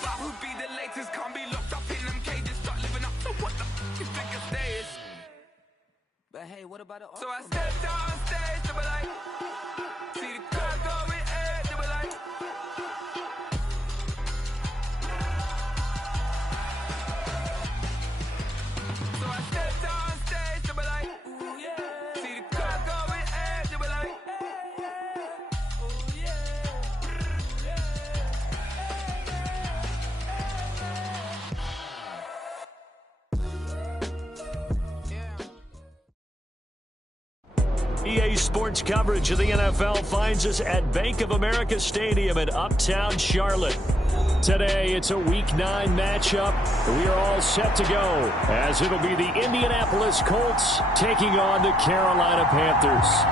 about who'd be the latest. Can't be locked up in them cages. Start living up to what the f you think your stay is. But hey, what about it? So I stepped out on stage, they were like, see the crowd going air, they were like. So I stepped out on stage, they were like, ooh yeah. See the crowd going air, they were like, ooh yeah. EA Sports coverage of the NFL finds us at Bank of America Stadium in Uptown Charlotte. Today, it's a Week 9 matchup. We are all set to go, as it'll be the Indianapolis Colts taking on the Carolina Panthers.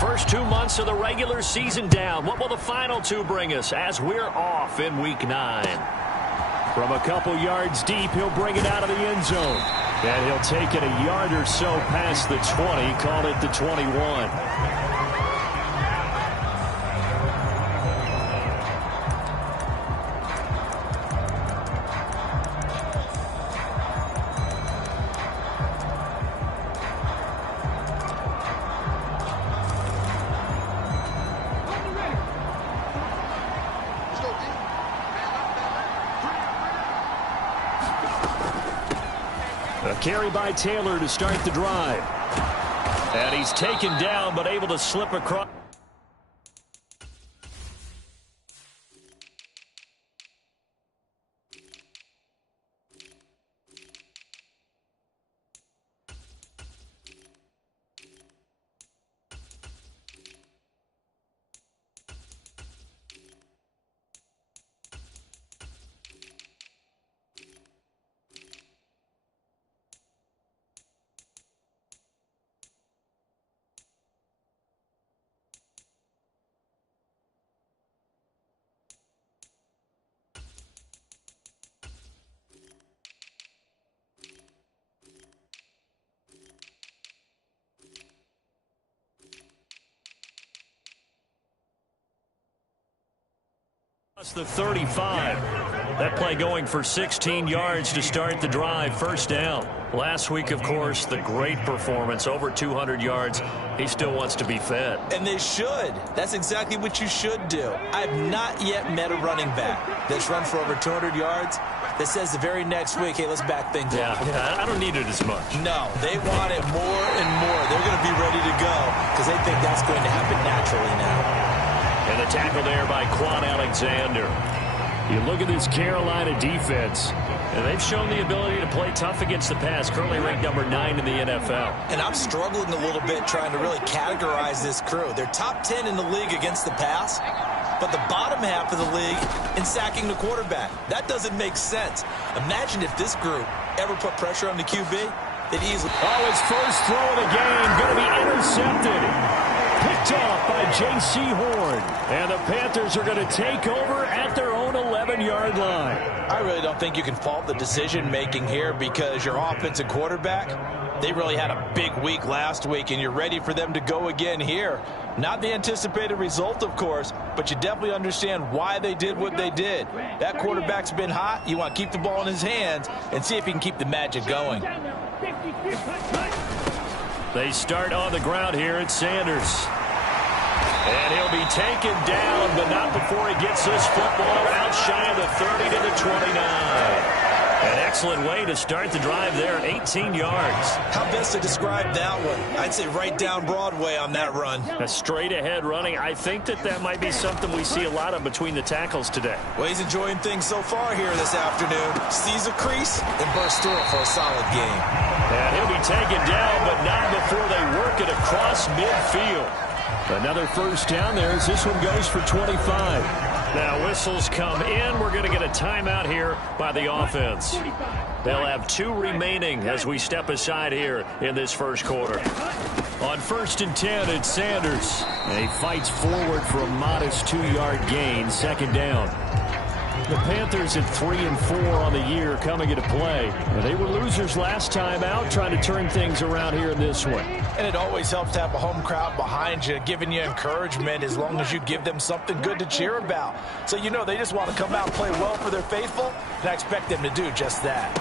First 2 months of the regular season down. What will the final two bring us as we're off in Week 9? From a couple yards deep, he'll bring it out of the end zone. And he'll take it a yard or so past the 20, call it the 21. A carry by Taylor to start the drive. And he's taken down, but able to slip across. The 35. That play going for 16 yards to start the drive. First down. Last week, of course, the great performance, over 200 yards. He still wants to be fed. And they should. That's exactly what you should do. I've not yet met a running back that's run for over 200 yards that says the very next week, hey, let's back things up. Yeah, I don't need it as much. No, they want it more and more. They're going to be ready to go because they think that's going to happen naturally now. And the tackle there by Quan Alexander. You look at this Carolina defense, and they've shown the ability to play tough against the pass, currently ranked number 9 in the NFL. And I'm struggling a little bit trying to really categorize this crew. They're top 10 in the league against the pass, but the bottom half of the league in sacking the quarterback. That doesn't make sense. Imagine if this group ever put pressure on the QB, they'd easily... Oh, his first throw of the game going to be intercepted. Picked off by J.C. Horn. And the Panthers are going to take over at their own 11-yard line. I really don't think you can fault the decision-making here because your offensive quarterback, they really had a big week last week, and you're ready for them to go again here. Not the anticipated result, of course, but you definitely understand why they did what they did. That quarterback's been hot. You want to keep the ball in his hands and see if he can keep the magic going. They start on the ground here at Sanders. And he'll be taken down, but not before he gets this football out shy of the 30 to the 29. An excellent way to start the drive there, 18 yards. How best to describe that one? I'd say right down Broadway on that run. A straight-ahead running. I think that might be something we see a lot of between the tackles today. Well, he's enjoying things so far here this afternoon. Sees a crease and bursts through it for a solid game. And he'll be taken down, but not before they work it across midfield. Another first down there as this one goes for 25. Now whistles come in. We're going to get a timeout here by the offense. They'll have 2 remaining as we step aside here in this first quarter. On 1st and 10, it's Sanders. And he fights forward for a modest 2-yard gain. Second down. The Panthers at 3-4 on the year coming into play. And they were losers last time out, trying to turn things around here in this one. And it always helps to have a home crowd behind you, giving you encouragement as long as you give them something good to cheer about. So you know they just want to come out and play well for their faithful, and I expect them to do just that.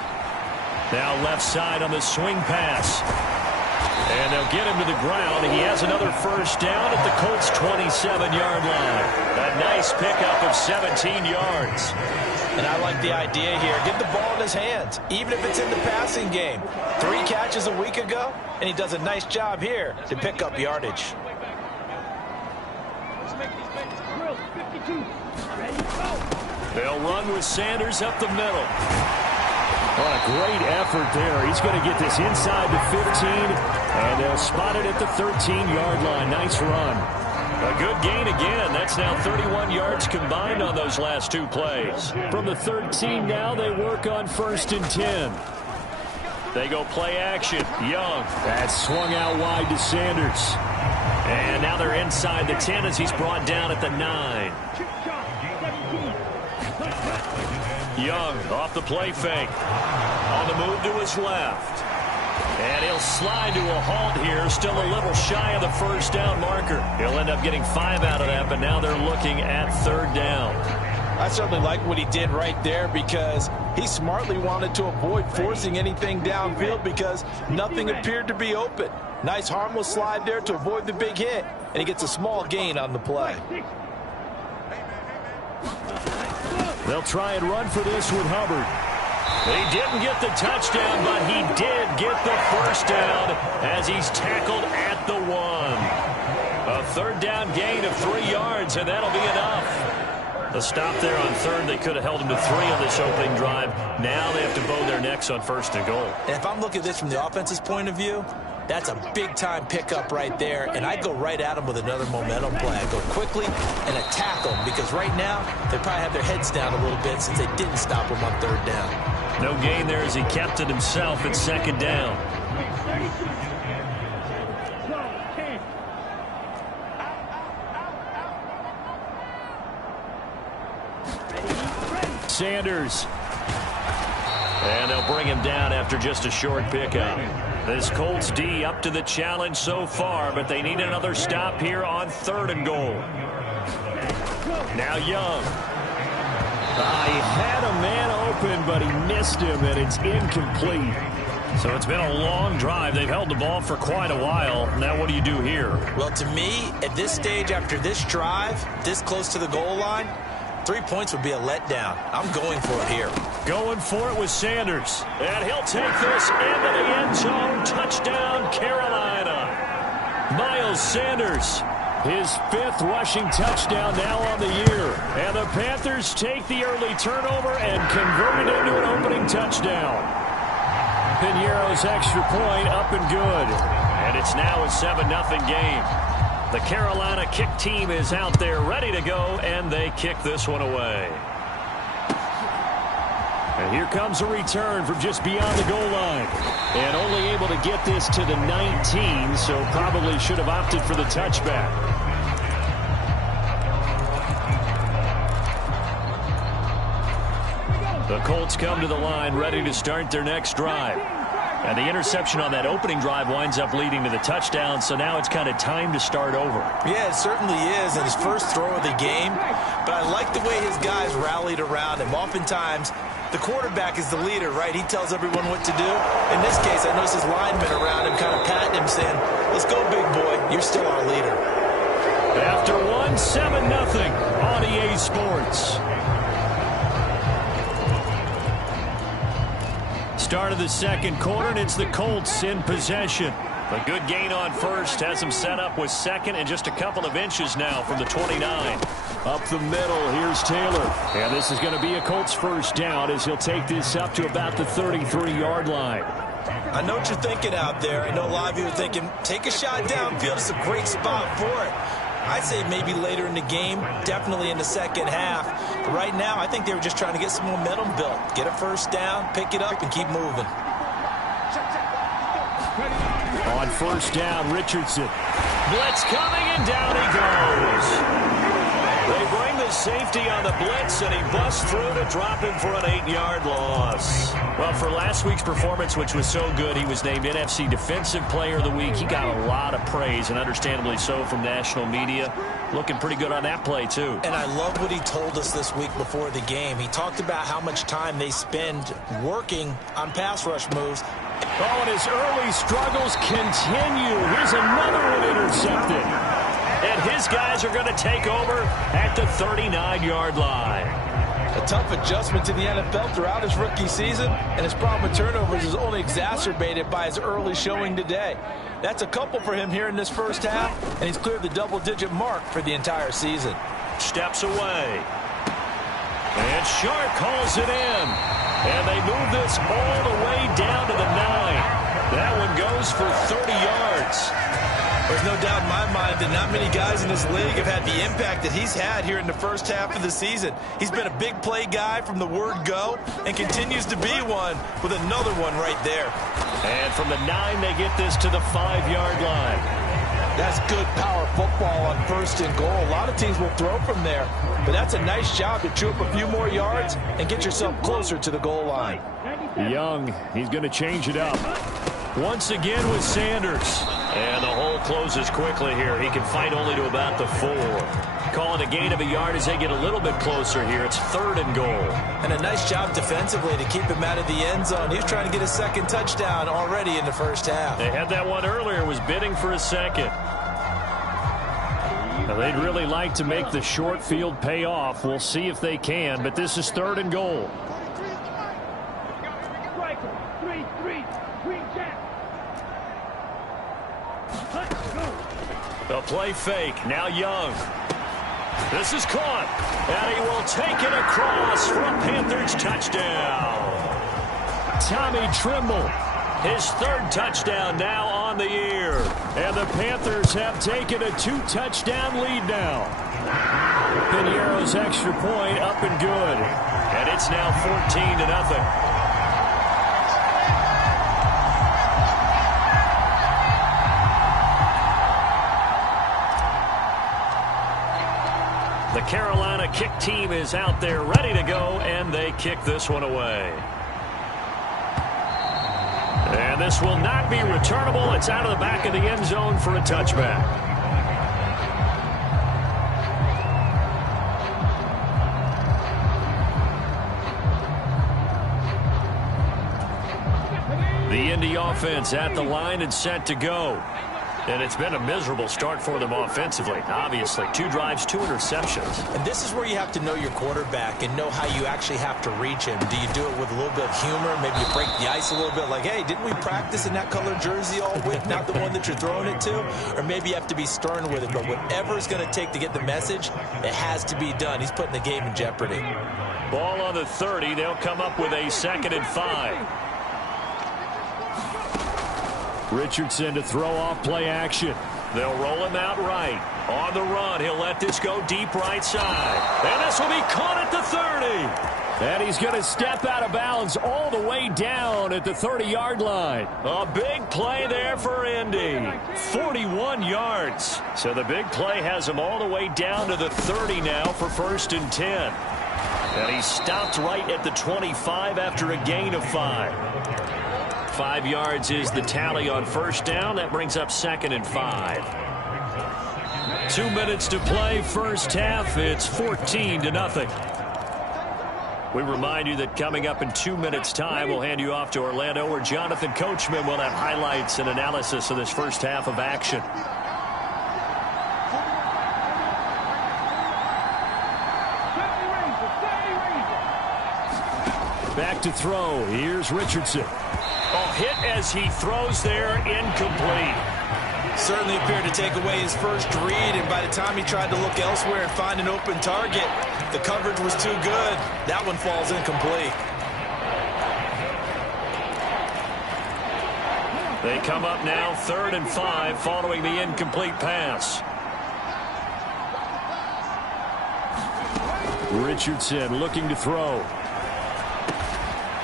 Now left side on the swing pass. And they'll get him to the ground. He has another first down at the Colts' 27-yard line. A nice pickup of 17 yards. And I like the idea here. Get the ball in his hands, even if it's in the passing game. 3 catches a week ago, and he does a nice job here to pick up yardage. They'll run with Sanders up the middle. What a great effort there. He's going to get this inside the 15, and they'll spot it at the 13-yard line. Nice run. A good gain again. That's now 31 yards combined on those last 2 plays. From the 13 now, they work on 1st and 10. They go play action. Young. That's swung out wide to Sanders. And now they're inside the 10 as he's brought down at the 9. Young off the play fake. On the move to his left. And he'll slide to a halt here. Still a little shy of the first down marker. He'll end up getting 5 out of that, but now they're looking at 3rd down. I certainly like what he did right there because he smartly wanted to avoid forcing anything downfield because nothing appeared to be open. Nice harmless slide there to avoid the big hit, and he gets a small gain on the play. They'll try and run for this with Hubbard. He didn't get the touchdown, but he did get the first down as he's tackled at the 1. A 3rd down gain of 3 yards, and that'll be enough. The stop there on 3rd, they could have held him to 3 on this opening drive. Now they have to bow their necks on 1st and goal. And if I'm looking at this from the offense's point of view, that's a big-time pickup right there, and I go right at him with another momentum play. I go quickly and attack them because right now they probably have their heads down a little bit since they didn't stop him on 3rd down. No gain there as he kept it himself at 2nd down. Sanders. And they'll bring him down after just a short pickup. This Colts D up to the challenge so far, but they need another stop here on 3rd and goal. Now Young. He had a man open, but he missed him, and it's incomplete. So it's been a long drive. They've held the ball for quite a while. Now what do you do here? Well, to me, at this stage after this drive, this close to the goal line, 3 points would be a letdown. I'm going for it here. Going for it with Sanders. And he'll take this into the end zone. Touchdown, Carolina. Miles Sanders. His 5th rushing touchdown now on the year. And the Panthers take the early turnover and convert it into an opening touchdown. Piñeiro's extra point up and good. And it's now a 7-0 game. The Carolina kick team is out there ready to go, and they kick this one away. And here comes a return from just beyond the goal line. And only able to get this to the 19, so probably should have opted for the touchback. The Colts come to the line ready to start their next drive. And the interception on that opening drive winds up leading to the touchdown, so now it's kind of time to start over. Yeah, it certainly is, and his first throw of the game. But I like the way his guys rallied around him. Oftentimes, the quarterback is the leader, right? He tells everyone what to do. In this case, I noticed his linemen around him kind of patting him, saying, let's go, big boy. You're still our leader. After 7-0 on EA Sports. Start of the 2nd quarter, and it's the Colts in possession. A good gain on 1st has them set up with 2nd and just a couple of inches now from the 29. Up the middle, here's Taylor. And this is going to be a Colts 1st down as he'll take this up to about the 33-yard line. I know what you're thinking out there. I know a lot of you are thinking, take a shot downfield. It's a great spot for it. I'd say maybe later in the game, definitely in the 2nd half. But right now, I think they were just trying to get some momentum built. Get a 1st down, pick it up, and keep moving. On 1st down, Richardson. Blitz coming, and down he goes. They bring the the safety on the blitz, and he busts through to drop him for an 8-yard loss. Well, for last week's performance, which was so good, he was named NFC Defensive Player of the Week. He got a lot of praise, and understandably so, from national media. Looking pretty good on that play, too. And I love what he told us this week before the game. He talked about how much time they spend working on pass rush moves. Oh, and his early struggles continue. Here's another one intercepted. And his guys are going to take over at the 39-yard line. A tough adjustment to the NFL throughout his rookie season, and his problem with turnovers is only exacerbated by his early showing today. That's a couple for him here in this first half, and he's cleared the double-digit mark for the entire season. Steps away. And Sharp calls it in. And they move this all the way down to the 9. That one goes for 30 yards. There's no doubt in my mind that not many guys in this league have had the impact that he's had here in the first half of the season. He's been a big play guy from the word go and continues to be one with another one right there. And from the 9, they get this to the 5-yard line. That's good power football on 1st and goal. A lot of teams will throw from there, but that's a nice job to chew up a few more yards and get yourself closer to the goal line. Young, he's going to change it up. Once again with Sanders. And the hole closes quickly here. He can fight only to about the 4. Calling a gain of a yard as they get a little bit closer here. It's 3rd and goal. And a nice job defensively to keep him out of the end zone. He was trying to get a second touchdown already in the first half. They had that one earlier, was bidding for a second. Now, they'd really like to make the short field pay off. We'll see if they can, but this is 3rd and goal. The play fake. Now Young. This is caught. And he will take it across for a Panthers touchdown. Tommy Tremble. His 3rd touchdown now on the year. And the Panthers have taken a 2-touchdown lead now. Piniero's extra point up and good. And it's now 14-0. The Carolina kick team is out there ready to go, and they kick this one away. And this will not be returnable. It's out of the back of the end zone for a touchback. The Indy offense at the line and set to go. And it's been a miserable start for them offensively. Obviously, 2 drives, 2 interceptions. And this is where you have to know your quarterback and know how you actually have to reach him. Do you do it with a little bit of humor? Maybe you break the ice a little bit like, hey, didn't we practice in that color jersey all week, not the one that you're throwing it to? Or maybe you have to be stern with it. But whatever it's going to take to get the message, it has to be done. He's putting the game in jeopardy. Ball on the 30. They'll come up with a 2nd and 5. Richardson to throw off play action. They'll roll him out right. On the run, he'll let this go deep right side. And this will be caught at the 30. And he's going to step out of bounds all the way down at the 30-yard line. A big play there for Indy. 41 yards. So the big play has him all the way down to the 30 now for 1st and 10. And he stopped right at the 25 after a gain of 5. 5 yards is the tally on 1st down. That brings up 2nd and 5. 2 minutes to play, first half. It's 14-0. We remind you that coming up in 2 minutes' time, we'll hand you off to Orlando, where Jonathan Coachman will have highlights and analysis of this first half of action. Back to throw. Here's Richardson. Oh, hit as he throws there, incomplete. Certainly appeared to take away his first read, and by the time he tried to look elsewhere and find an open target, the coverage was too good. That one falls incomplete. They come up now 3rd and 5 following the incomplete pass. Richardson looking to throw.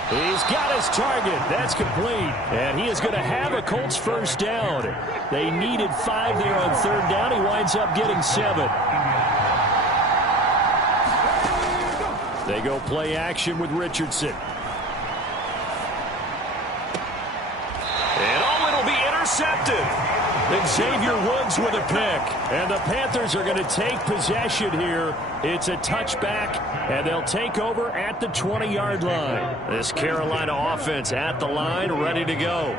He's got his target. That's complete. And he is going to have a Colts first down. They needed 5 there on 3rd down. He winds up getting 7. They go play action with Richardson. And it'll be intercepted. Xavier Woods with a pick. And the Panthers are going to take possession here. It's a touchback, and they'll take over at the 20-yard line. This Carolina offense at the line, ready to go.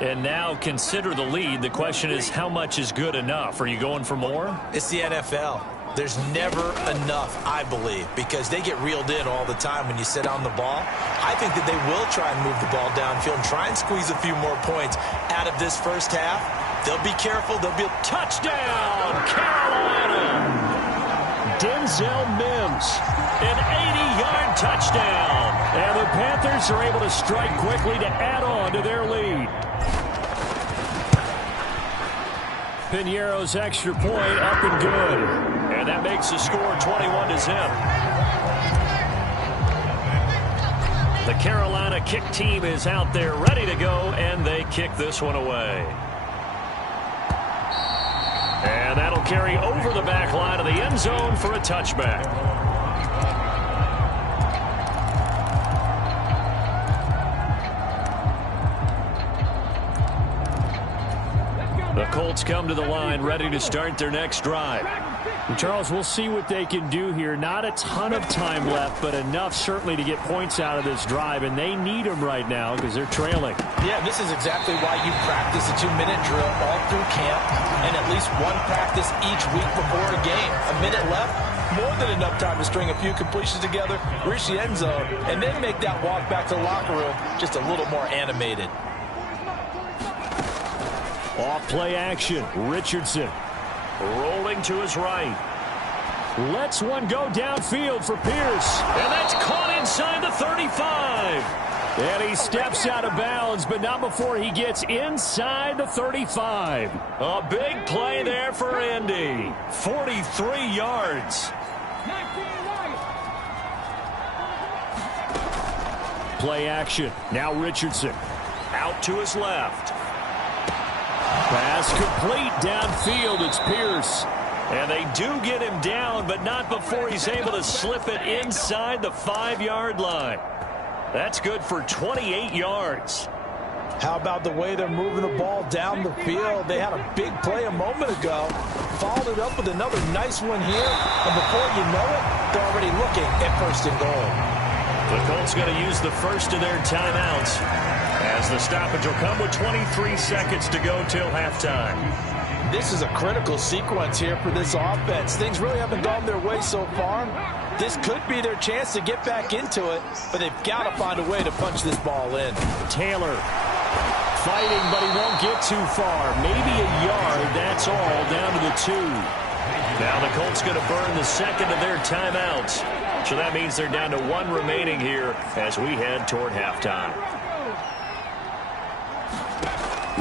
And now consider the lead. The question is, how much is good enough? Are you going for more? It's the NFL. There's never enough, I believe, because they get reeled in all the time when you sit on the ball. I think that they will try and move the ball downfield and try and squeeze a few more points out of this first half. They'll be careful. They'll be touchdown, Carolina. Denzel Mims, an 80-yard touchdown. And the Panthers are able to strike quickly to add on to their lead. Piñeiro's extra point up and good. And that makes the score 21-0. The Carolina kick team is out there ready to go, and they kick this one away. And that'll carry over the back line of the end zone for a touchback. The Colts come to the line ready to start their next drive. And Charles, we'll see what they can do here. Not a ton of time left, but enough certainly to get points out of this drive, and they need them right now because they're trailing. Yeah, this is exactly why you practice a 2-minute drill all through camp and at least one practice each week before a game. A minute left, more than enough time to string a few completions together, reach the end zone, and then make that walk back to the locker room just a little more animated. Off play action. Richardson rolling to his right. Lets one go downfield for Pierce. And that's caught inside the 35. And he steps out of bounds, but not before he gets inside the 35. A big play there for Indy. 43 yards. Play action. Now Richardson. Out to his left. Pass complete downfield. It's Pierce. And they do get him down, but not before he's able to slip it inside the 5-yard line. That's good for 28 yards. How about the way they're moving the ball down the field? They had a big play a moment ago. Followed it up with another nice one here. And before you know it, they're already looking at 1st and goal. The Colts going to use the first of their timeouts, as the stoppage will come with 23 seconds to go till halftime. This is a critical sequence here for this offense. Things really haven't gone their way so far. This could be their chance to get back into it, but they've got to find a way to punch this ball in. Taylor fighting, but he won't get too far. Maybe a yard, that's all, down to the 2. Now the Colts going to burn the second of their timeouts. So that means they're down to 1 remaining here as we head toward halftime.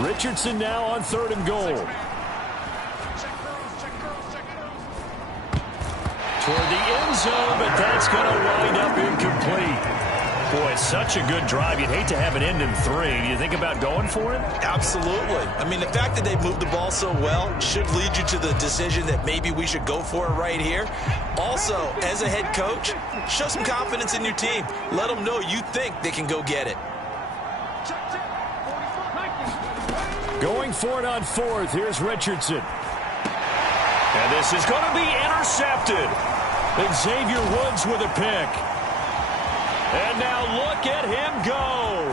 Richardson now on 3rd and goal. Toward the end zone, but that's going to wind up incomplete. Boy, such a good drive. You'd hate to have it end in 3. Do you think about going for it? Absolutely. I mean, the fact that they moved the ball so well should lead you to the decision that maybe we should go for it right here. Also, as a head coach, show some confidence in your team. Let them know you think they can go get it. Going for it on 4th. Here's Richardson. And this is going to be intercepted. Xavier Woods with a pick. And now look at him go.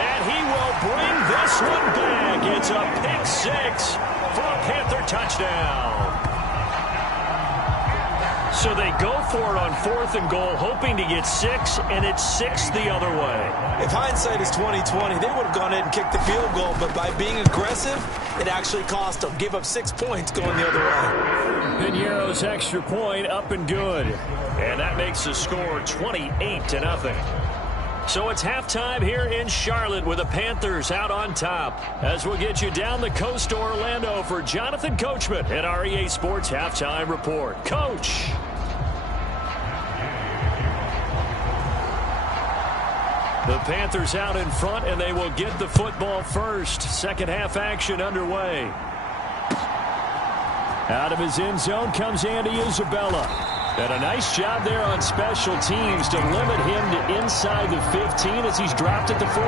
And he will bring this one back. It's a pick 6 for a Panther touchdown. So they go for it on 4th and goal, hoping to get 6, and it's 6 the other way. If hindsight is 20/20, they would have gone in and kicked the field goal, but by being aggressive, it actually cost them. Give up 6 points going the other way. Piñeiro's extra point up and good. And that makes the score 28-0. So it's halftime here in Charlotte with the Panthers out on top. As we'll get you down the coast to Orlando for Jonathan Coachman at our EA Sports Halftime Report. Coach. The Panthers out in front, and they will get the football first. Second half action underway. Out of his end zone comes Andy Isabella. And a nice job there on special teams to limit him to inside the 15 as he's dropped at the 14.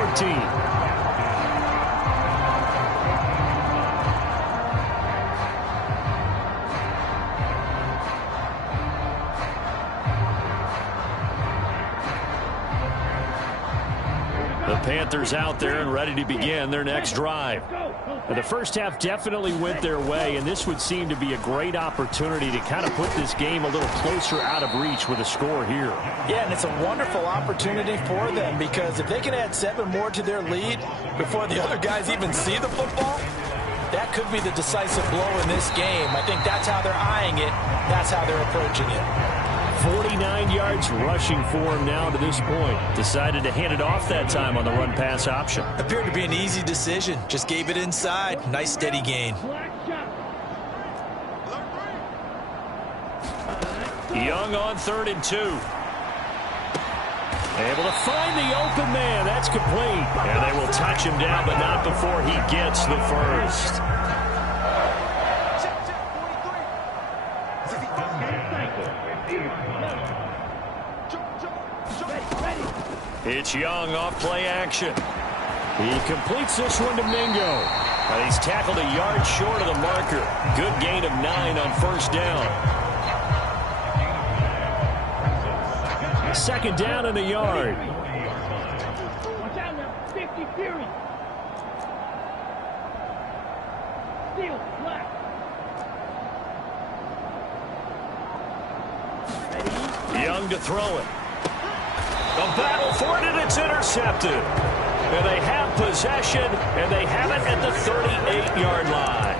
The Panthers out there and ready to begin their next drive. Now, the first half definitely went their way, and this would seem to be a great opportunity to kind of put this game a little closer out of reach with a score here. Yeah, and it's a wonderful opportunity for them because if they can add 7 more to their lead before the other guys even see the football, that could be the decisive blow in this game. I think that's how they're eyeing it. That's how they're approaching it. 49 yards rushing for him now to this point. Decided to hand it off that time on the run-pass option. Appeared to be an easy decision. Just gave it inside. Nice steady gain. Young on 3rd and 2. Able to find the open man. That's complete. And they will touch him down, but not before he gets the first. It's Young off play action. He completes this one to Mingo. And he's tackled a yard short of the marker. Good gain of 9 on first down. Second down in the yard. Watch out now. 50 Fury. Steal, black. Young to throw it. The battle for it, and it's intercepted. And they have possession, and they have it at the 38-yard line.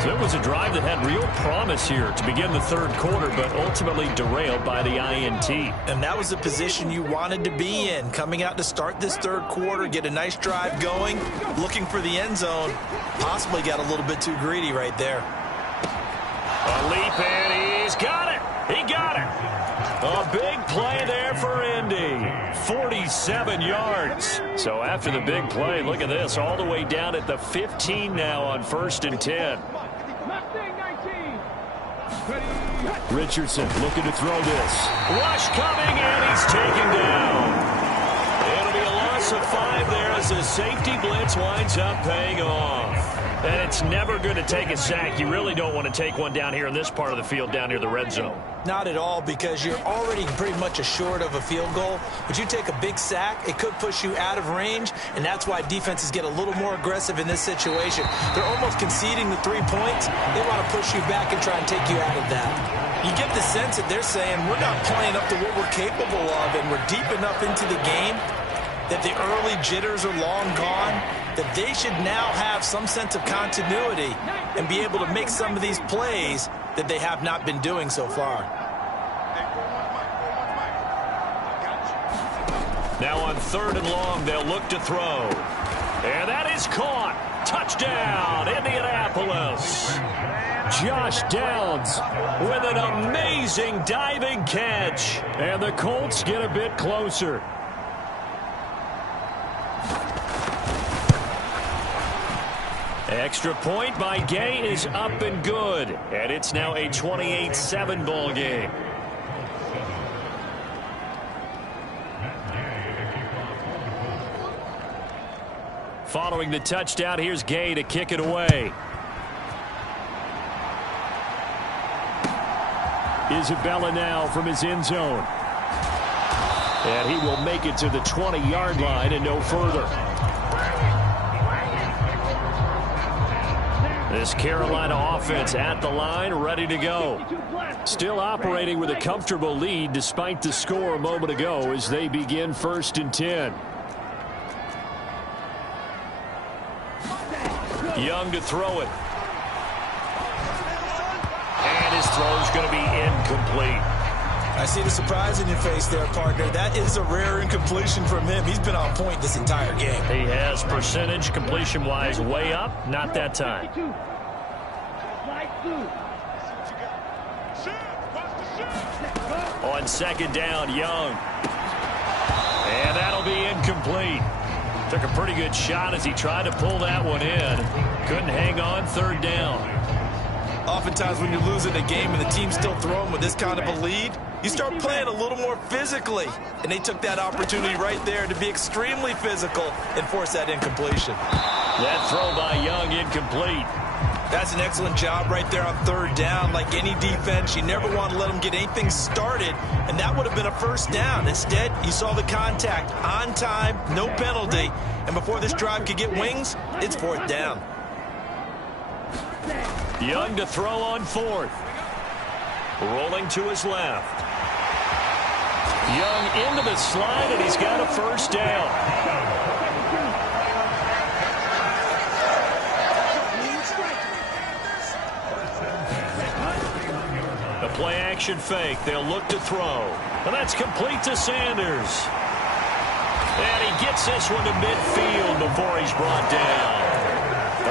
So it was a drive that had real promise here to begin the third quarter, but ultimately derailed by the INT. And that was the position you wanted to be in. Coming out to start this third quarter, get a nice drive going, looking for the end zone. Possibly got a little bit too greedy right there. A leap, and he's got it. He got it. A big play there for Indy. 47 yards. So after the big play, look at this. All the way down at the 15 now on 1st and 10. Richardson looking to throw this. Rush coming, and he's taken down. It'll be a loss of 5 there as the safety blitz winds up paying off. And it's never going to take a sack. You really don't want to take one down here in this part of the field down near the red zone. Not at all, because you're already pretty much assured of a field goal. But you take a big sack, it could push you out of range, and that's why defenses get a little more aggressive in this situation. They're almost conceding the 3 points. They want to push you back and try and take you out of that. You get the sense that they're saying, we're not playing up to what we're capable of, and we're deep enough into the game that the early jitters are long gone, that they should now have some sense of continuity and be able to make some of these plays that they have not been doing so far. Now on 3rd and long, they'll look to throw. And that is caught. Touchdown, Indianapolis. Josh Downs with an amazing diving catch. And the Colts get a bit closer. Extra point by Gay is up and good. And it's now a 28-7 ball game. Following the touchdown, here's Gay to kick it away. Isabella now from his end zone. And he will make it to the 20-yard line and no further. This Carolina offense at the line, ready to go. Still operating with a comfortable lead despite the score a moment ago as they begin 1st and 10. Young to throw it. And his throw's going to be incomplete. I see the surprise in your face there, partner. That is a rare incompletion from him. He's been on point this entire game. He has percentage completion-wise way up. Not that time. On 2nd down, Young. And that'll be incomplete. Took a pretty good shot as he tried to pull that one in. Couldn't hang on, third down. Oftentimes when you're losing a game and the team's still throwing with this kind of a lead, you start playing a little more physically. And they took that opportunity right there to be extremely physical and force that incompletion. That throw by Young incomplete. That's an excellent job right there on third down. Like any defense, you never want to let them get anything started, and that would have been a first down. Instead, you saw the contact on time, no penalty, and before this drive could get wings, it's fourth down. Young to throw on fourth. Rolling to his left. Young into the slide, and he's got a first down. The play-action fake. They'll look to throw. And that's complete to Sanders. And he gets this one to midfield before he's brought down.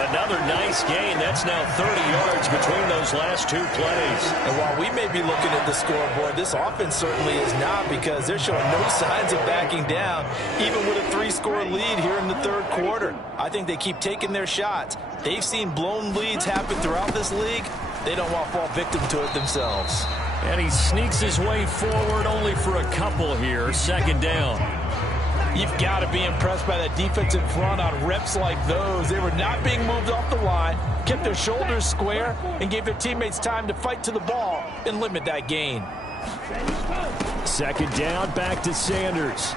Another nice gain. That's now 30 yards between those last two plays. And while we may be looking at the scoreboard, this offense certainly is not, because they're showing no signs of backing down, even with a 3-score lead here in the third quarter. I think they keep taking their shots. They've seen blown leads happen throughout this league. They don't want to fall victim to it themselves. And he sneaks his way forward only for a couple here. Second down. You've got to be impressed by that defensive front on reps like those. They were not being moved off the line, kept their shoulders square, and gave their teammates time to fight to the ball and limit that gain. Second down, back to Sanders.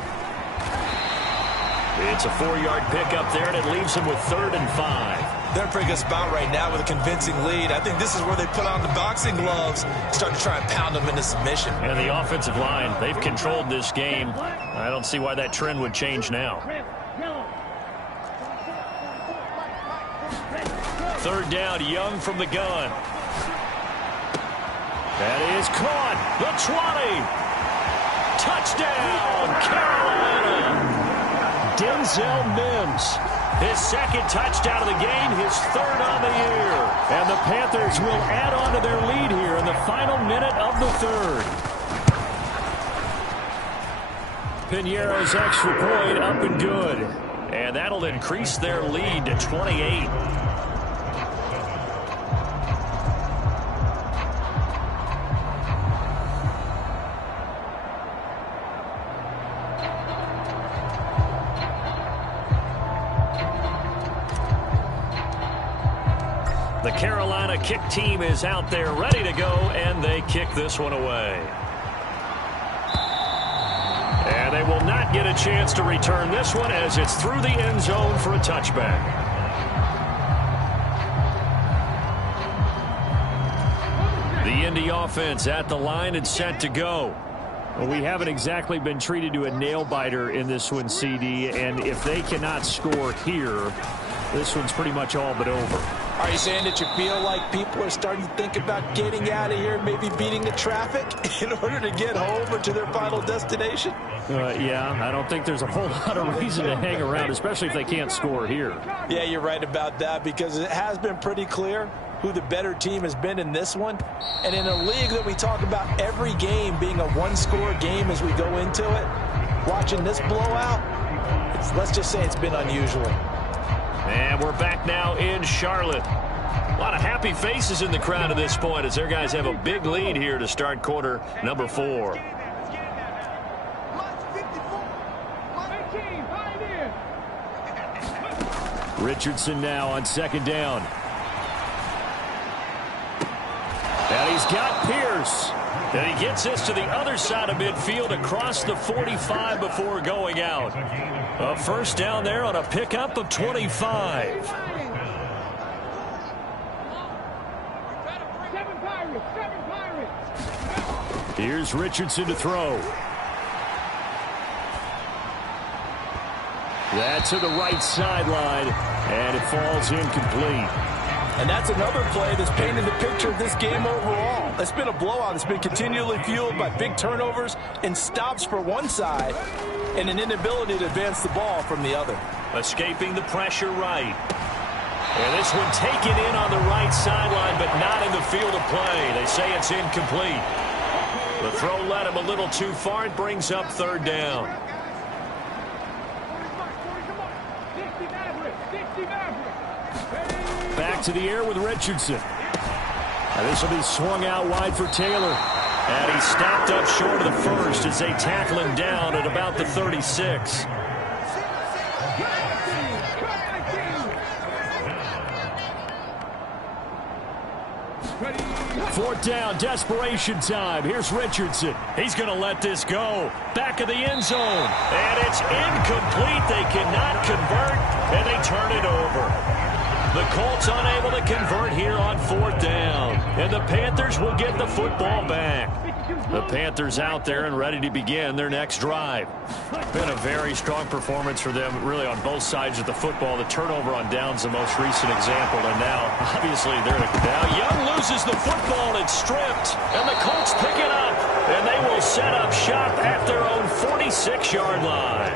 It's a 4-yard pickup there, and it leaves him with 3rd and 5. They're in a pretty good spot right now with a convincing lead. I think this is where they put on the boxing gloves, start to try and pound them into submission. And the offensive line, they've controlled this game. I don't see why that trend would change now. 3rd down, Young from the gun. That is caught. The 20. Touchdown, Carolina. Denzel Mims. His second touchdown of the game, his 3rd on the year. And the Panthers will add on to their lead here in the final minute of the 3rd. Piñeiro's extra point up and good. And that'll increase their lead to 28. The Carolina kick team is out there ready to go, and they kick this one away. And they will not get a chance to return this one as it's through the end zone for a touchback. The Indy offense at the line and set to go. Well, we haven't exactly been treated to a nail-biter in this one, CD, and if they cannot score here, this one's pretty much all but over. Are you saying that you feel like people are starting to think about getting out of here, maybe beating the traffic in order to get home or to their final destination? Yeah, I don't think there's a whole lot of reason to hang around, especially if they can't score here. Yeah, you're right about that, because it has been pretty clear who the better team has been in this one. And in a league that we talk about every game being a one-score game as we go into it, watching this blowout, let's just say it's been unusual. And we're back now in Charlotte. A lot of happy faces in the crowd at this point as their guys have a big lead here to start quarter number 4. Richardson now on 2nd down. And he's got Pierce. And he gets this to the other side of midfield across the 45 before going out. A first down there on a pickup of 25. Here's Richardson to throw. That's to the right sideline, and it falls incomplete. And that's another play that's painted the picture of this game overall. It's been a blowout. It's been continually fueled by big turnovers and stops for one side and an inability to advance the ball from the other. Escaping the pressure right. And this one taken in on the right sideline, but not in the field of play. They say it's incomplete. The throw led him a little too far. It brings up 3rd down. Back to the air with Richardson. This will be swung out wide for Taylor. And he stopped up short of the first as they tackle him down at about the 36. Fourth down, desperation time. Here's Richardson. He's going to let this go. Back of the end zone. And it's incomplete. They cannot convert, and they turn it over. The Colts unable to convert here on fourth down. And the Panthers will get the football back. The Panthers out there and ready to begin their next drive. Been a very strong performance for them, really, on both sides of the football. The turnover on downs, the most recent example. And now, obviously, now Young loses the football. It's stripped. And the Colts pick it up. And they will set up shop at their own 46-yard line.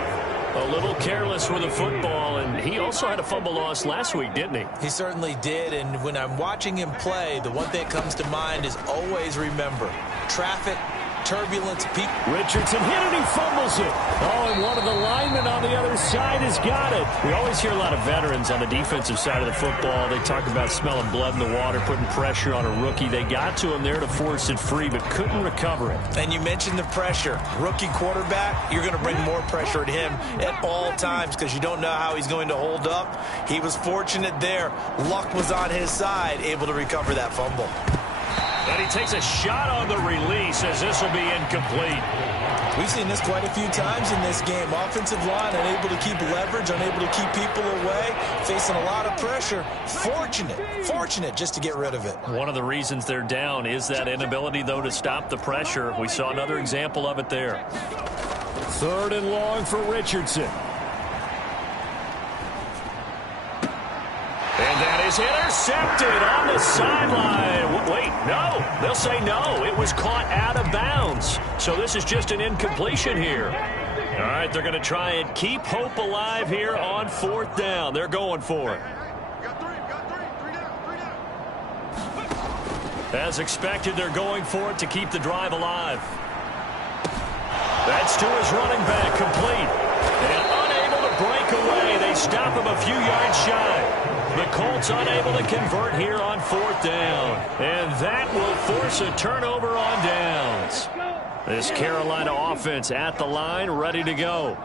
A little careless with the football, and he also had a fumble loss last week, didn't he? He certainly did, and when I'm watching him play, the one thing that comes to mind is always remember, traffic, turbulence, people. Richardson hit it, he fumbles it. Oh, and one of the linemen on the other side has got it. We always hear a lot of veterans on the defensive side of the football. They talk about smelling blood in the water, putting pressure on a rookie. They got to him there to force it free, but couldn't recover it. And you mentioned the pressure. Rookie quarterback, you're going to bring more pressure at him at all times because you don't know how he's going to hold up. He was fortunate there. Luck was on his side, able to recover that fumble. And he takes a shot on the release as this will be incomplete. We've seen this quite a few times in this game. Offensive line unable to keep leverage, unable to keep people away, facing a lot of pressure. Fortunate just to get rid of it. One of the reasons they're down is that inability, though, to stop the pressure. We saw another example of it there. Third and long for Richardson. And that is intercepted on the sideline. Wait, no. They'll say no. It was caught out of bounds. So this is just an incompletion here. All right, they're going to try and keep hope alive here on fourth down. They're going for it. As expected, they're going for it to keep the drive alive. That's to his running back, complete. And unable to break away. They stop him a few yards shy. The Colts unable to convert here on fourth down. And that will force a turnover on downs. This Carolina offense at the line, ready to go.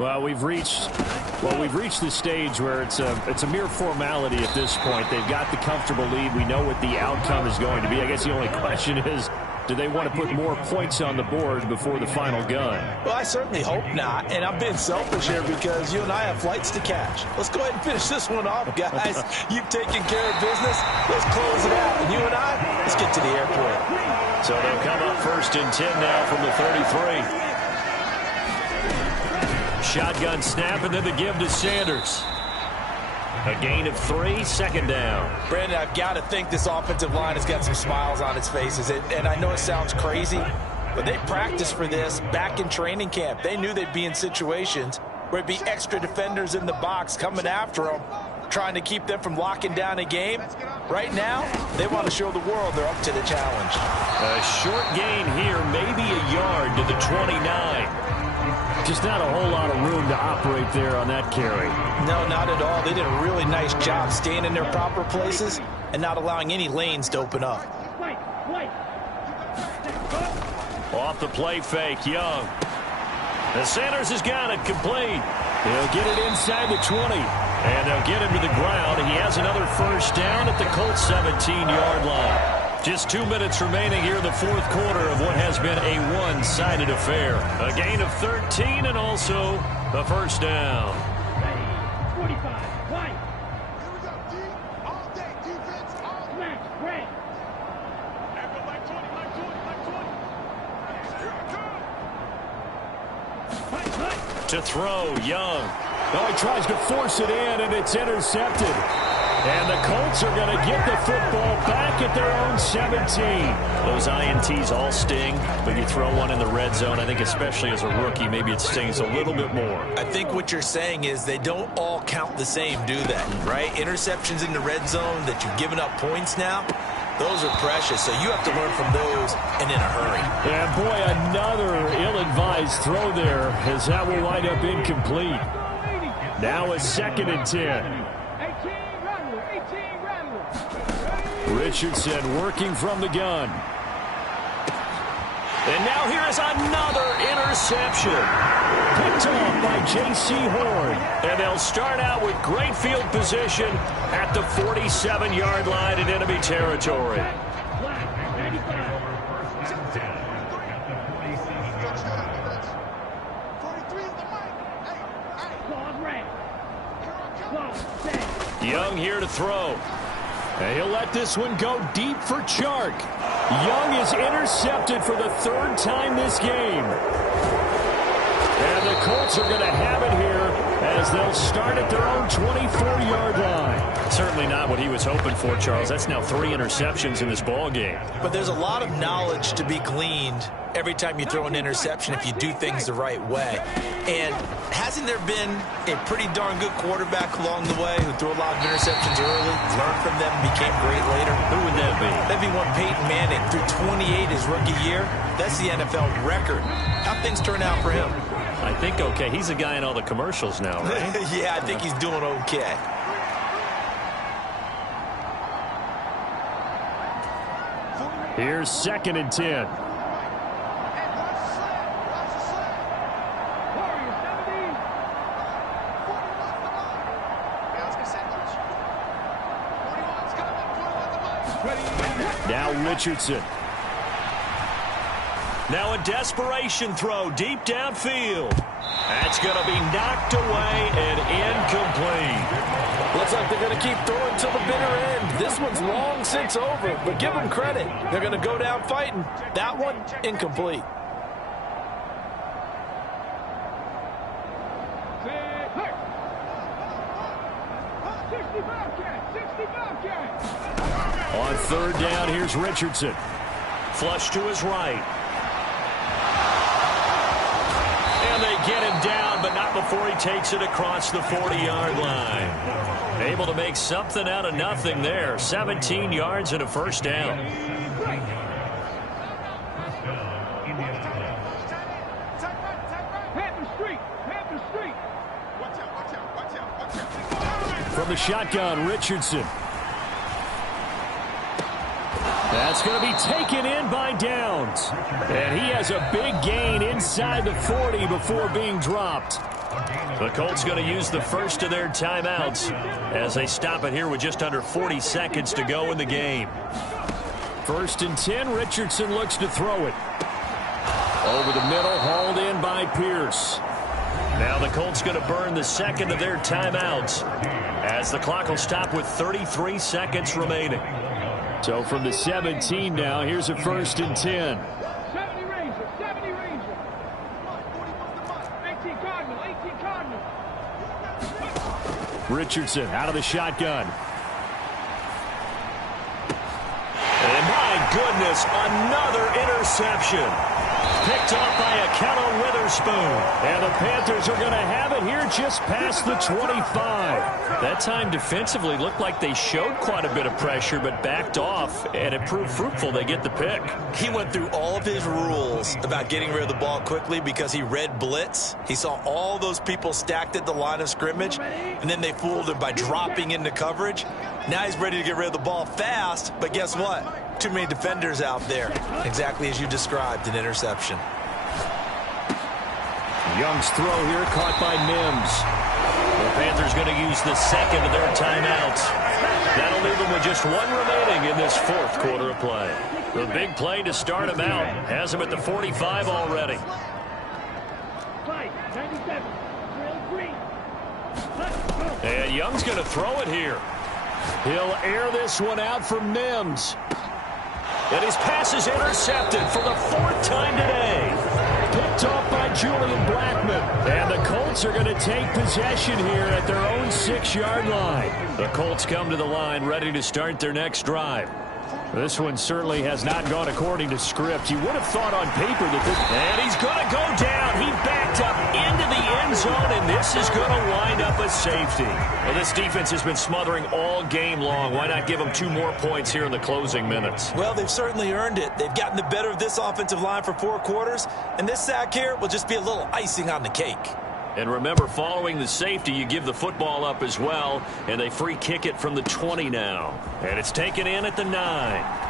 Well, we've reached the stage where it's a mere formality at this point. They've got the comfortable lead. We know what the outcome is going to be. I guess the only question is, do they want to put more points on the board before the final gun? Well, I certainly hope not. And I'm being selfish here because you and I have flights to catch. Let's go ahead and finish this one off, guys. You've taken care of business. Let's close it out. And you and I, let's get to the airport. So they'll come up 1st and 10 now from the 33. Shotgun snap, and then the give to Sanders. A gain of 3, second down. Brandon, I've got to think this offensive line has got some smiles on its faces. And I know it sounds crazy, but they practiced for this back in training camp. They knew they'd be in situations where it'd be extra defenders in the box coming after them, trying to keep them from locking down a game. Right now, they want to show the world they're up to the challenge. A short gain here, maybe a yard to the 29. Just not a whole lot of room to operate there on that carry. No, not at all. They did a really nice job staying in their proper places and not allowing any lanes to open up. Off the play fake, Young. The Sanders has got it, complete. He'll get it inside the 20. And they'll get him to the ground. He has another first down at the Colts 17-yard line. Just 2 minutes remaining here in the fourth quarter of what has been a one-sided affair. A gain of 13 and also a first down. 45, white. Here we go, D. All day defense, all match, red. Like 20. To throw, Young. Oh, he tries to force it in, and it's intercepted. And the Colts are going to get the football back at their own 17. Those INTs all sting, but you throw one in the red zone, I think especially as a rookie, maybe it stings a little bit more. I think what you're saying is they don't all count the same, do they? Right? Interceptions in the red zone that you've given up points now, those are precious, so you have to learn from those and in a hurry. And boy, another ill-advised throw there, as that will wind up incomplete. Now a 2nd and 10. Richardson working from the gun. And now here is another interception. Picked off by J.C. Horn. And they'll start out with great field position at the 47-yard line in enemy territory. Young here to throw. And he'll let this one go deep for Chark. Young is intercepted for the 3rd time this game. And the Colts are going to have it here as they'll start at their own 24-yard line. Certainly not what he was hoping for, Charles. That's now 3 interceptions in this ball game. But there's a lot of knowledge to be gleaned every time you throw an interception if you do things the right way. And hasn't there been a pretty darn good quarterback along the way who threw a lot of interceptions early, learned from them, and became great later? Who would that be? That'd be one Peyton Manning. Threw 28 his rookie year. That's the NFL record. How'd things turn out for him? I think okay. He's a guy in all the commercials now, right? Yeah, I think he's doing okay. Here's 2nd and 10. Now Richardson. Now a desperation throw deep downfield. That's going to be knocked away and incomplete. Looks like they're going to keep throwing till the bitter end. This one's long since over, but give them credit. They're going to go down fighting. That one, incomplete. On 3rd down, here's Richardson. Flush to his right. And they get him down, but not before he takes it across the 40-yard line. Able to make something out of nothing there. 17 yards and a 1st down. From the shotgun, Richardson. That's going to be taken in by Downs. And he has a big gain inside the 40 before being dropped. The Colts going to use the first of their timeouts as they stop it here with just under 40 seconds to go in the game. 1st and 10, Richardson looks to throw it. Over the middle, hauled in by Pierce. Now the Colts going to burn the 2nd of their timeouts as the clock will stop with 33 seconds remaining. So from the 17 now, here's a 1st and 10. 70 Ranger, 70 Ranger. 18 Cardinal, 18 Cardinal. Richardson out of the shotgun. And my goodness, another interception. Picked off by Akello Witherspoon. And the Panthers are going to have it here just past the 25. That time defensively looked like they showed quite a bit of pressure but backed off, and it proved fruitful. They get the pick. He went through all of his rules about getting rid of the ball quickly because he read blitz. He saw all those people stacked at the line of scrimmage, and then they fooled him by dropping into coverage. Now he's ready to get rid of the ball fast, but guess what? Too many defenders out there. Exactly as you described, an interception. Young's throw here caught by Mims. The Panthers going to use the 2nd of their timeouts. That'll leave them with just 1 remaining in this 4th quarter of play. The big play to start him out has him at the 45 already. And Young's going to throw it here. He'll air this one out for Mims. And his pass is intercepted for the 4th time today. Picked off by Julian Blackmon. And the Colts are going to take possession here at their own 6-yard line. The Colts come to the line ready to start their next drive. This one certainly has not gone according to script. You would have thought on paper that this... And he's going to go down. He backed up into the end zone, and this is going to wind up a safety. Well, this defense has been smothering all game long. Why not give them 2 more points here in the closing minutes? Well, they've certainly earned it. They've gotten the better of this offensive line for 4 quarters, and this sack here will just be a little icing on the cake. And remember, following the safety, you give the football up as well, and they free kick it from the 20 now. And it's taken in at the 9.